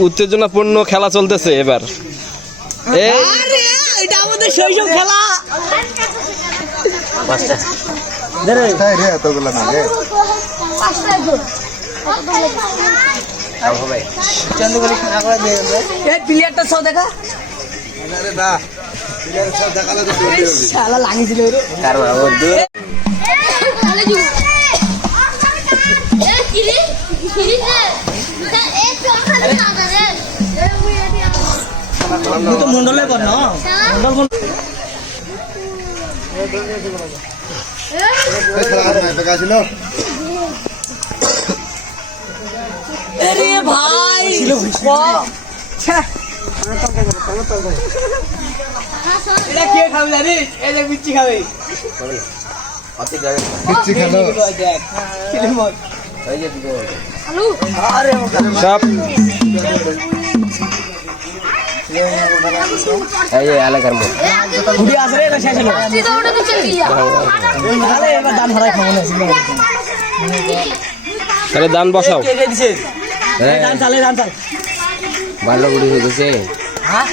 উত্তেজনাপূর্ণ খেলা চলতেছে এবার। এই আরে এটা আমাদের শৈশব খেলা। প্লেয়ারটা সব দেখা। আরে না সব দেখালে তো শালা তুই তো মন্ডলে কর না আরে ভাই এটা কে খাবে। জানিস এই যে বিচ্ছি খাবে পিচ্ছি খেলো দেখ ছেলে মত আরে সব ঘুরে আসে রে এটা শেষ হলো এবার দান হারাই খাব না তাহলে দান বসাও এই দান চালে দান চাল। হয়ে গেছে। হ্যাঁ